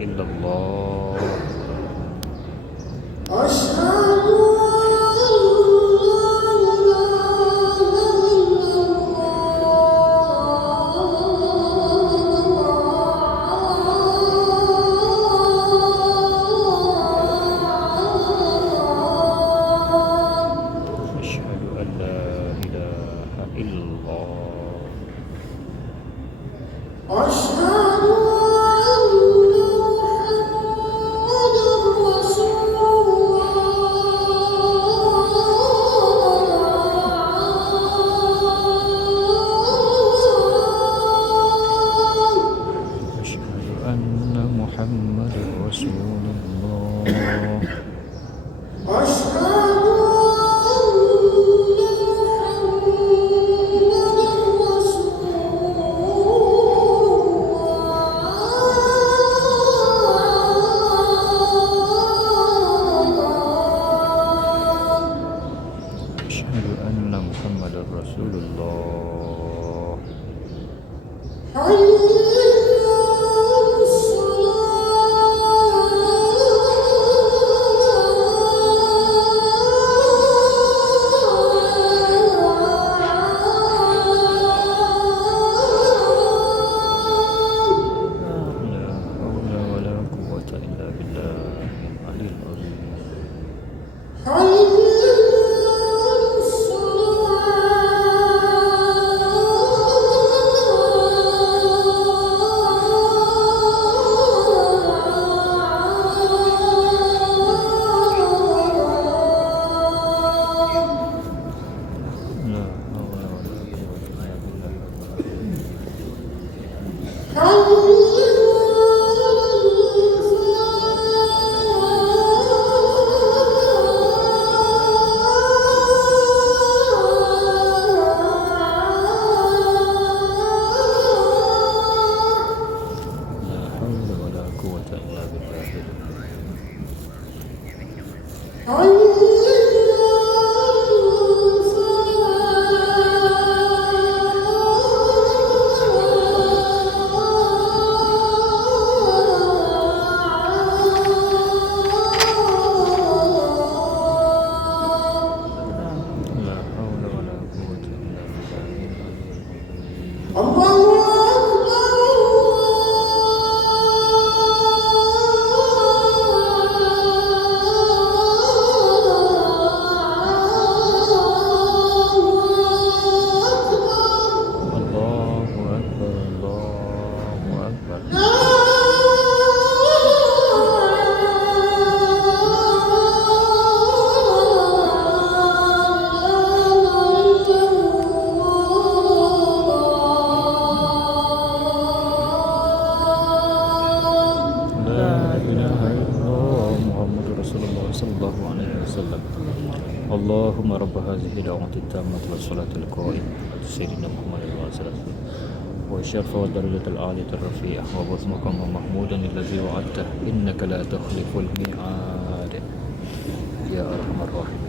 إلا الله. أشهد أن لا إله إلا الله. أشهد أن محمدًا رسول الله. أشهد أن محمد رسول الله. أشهد أن محمدًا رسول الله. أشهد أن محمد رسول الله. حي لا حول ولا قوة إلا بالله العلي العظيم. لا حول ولا قوة إلا بالله. لا حول ولا قوة إلا بالله. لا حول ولا قوة إلا بالله. الله الله أكبر الله أكبر. لا إله إلا الله محمد رسول الله صلى الله عليه وسلم. اللهم رب هذه الدعوة التامة والصلاة القائمة على سيدنا محمد وعلى والشرف والدرجة العالية الرفيعة وبث مقام محمودا الذي وعدته إنك لا تخلف الميعاد يا أرحم الراحمين.